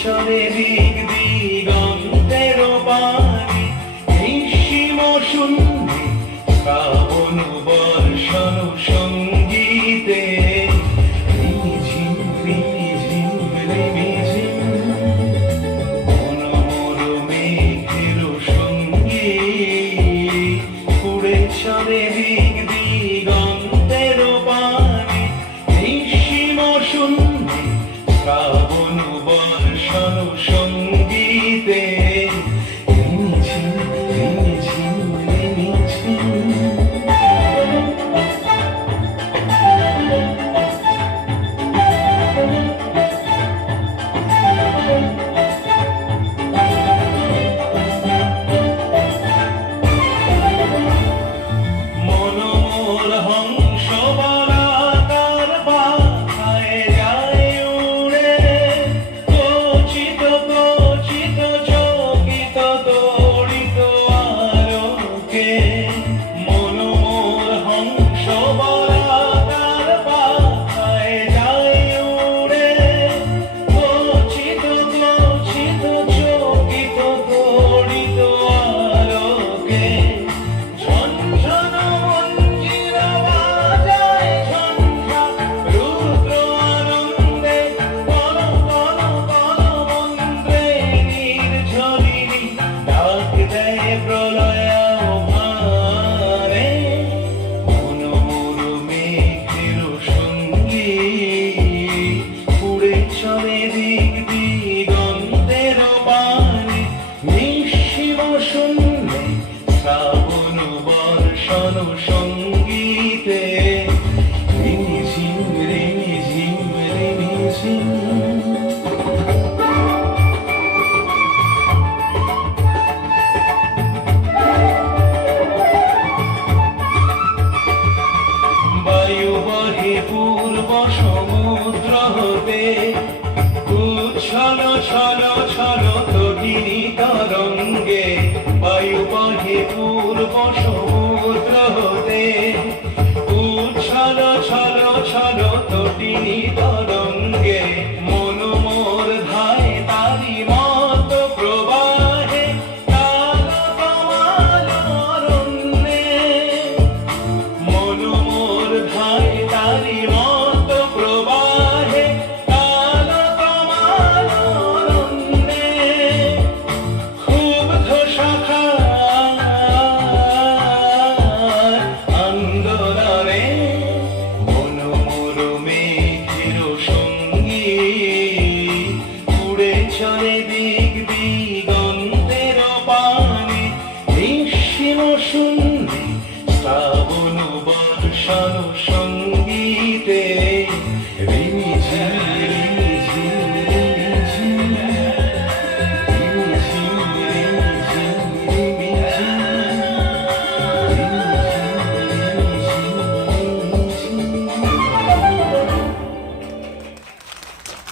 চলে দিক দিগন্তের পানে নিঃসীম শূন্যে শ্রাবণ বর্ষণ সঙ্গীতে রিমিঝিম রিমিঝিম রিমিঝিম মনোমর মেঘের সঙ্গে উড়ে চলে দিক দিগন্তের পানে নিঃসীম শূন্যে শ্রাবণ বর্ষণ সঙ্গীতে রিমিঝিম রিমিঝিম রিমিঝিম মনোমর হংস বলাকার পাখায় যায় উড়ে কচিত কচিত চকিত তড়িত আলোকে মনোমর হংস বলাকার পাখায় যায় উড়ে কচিত কচিত চকিত তড়িত আলোকে ঝনঝন মঞ্জির বাজায় ঝঞ্ঝা রুদ্র আনন্দে কন কন কন মন্ত্রে নির্ঝরিণী ডাক দেয় প্রলয়াভারে মনোমর মেঘের সঙ্গে উড়ে চলে দিক দিগন্তের পানে নিঃসীম শূন্যে শ্রাবণ বর্ষণ সঙ্গীতে রিমিঝিম রিমিঝিম রিমিঝিম বায়ু বহে পূর্ব সমুদ্র হতে উচ্ছল ছল ছল তটিনী তরঙ্গে বায়ু বহে পূর্ব সমুদ্র হতে উচ্ছল ছল ছল তটিনী তরঙ্গে মনোমর ধায় তারি মত প্রবাহে কাল কমাল অরণ্যে মনোমর ধায় তারি মত প্রবাহে কাল কমাল অরণ্যে ক্ষুব্ধ শাখার আন্দোলনে মনোমর মেঘের সঙ্গে উড়ে চলে দিক দিগন্তের পানে নিঃসীম শূন্যে শ্রাবণ বর্ষণ সঙ্গী